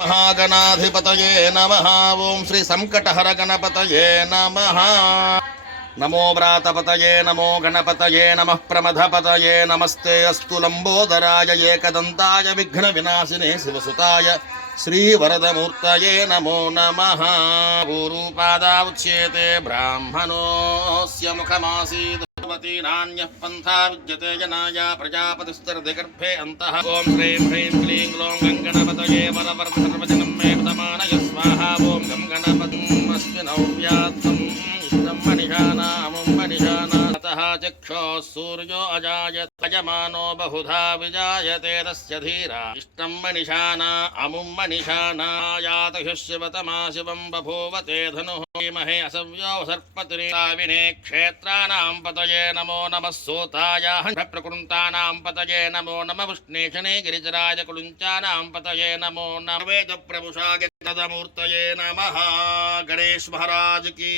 महागणाधिपतये नमः। ओं श्री संकटहर गणपतये नमः। नमो व्रातपतये नमो गणपतये नमः प्रमथपतये नमस्ते अस्तु लंबोदराय एकदंताय विघ्नविनाशिने शिवसुताय श्रीवरदमूर्तये नमो नमः। पूर्वपादावुच्येते ब्राह्मणोऽस्य मुखमासीत् नान्यः पन्था विद्यते जनाय प्रजापतिस्तरति गर्भे अन्तः। ॐ श्रीं ह्रीं क्लीं ग्लौं गणपतये वरवरद सर्वजनं मे प्रमाणय स्वाहा। ॐ गं गणपतिम् अस्मिनव्यात्तम् इष्टं मनिषानामुं मनिषानातः चक्षुः सूर्यो अजायत अजमानो बहुधा विजायते तस्य धीरा इष्टं मनिषाना अमुं मनिषाना यात ह्युष्यवतमा शिवं बभूवते धनुः महे असव्यो सर्पतिरिताविने क्षेत्राणां पतये नमो नमः सूताय प्रकृन्तानां पतये नमो नमः विष्णेशने गिरिजराज कुलुञ्चानां पतये नमो नमः वेदप्रभुषाय तदमूर्तये नमः। गणेश महाराज की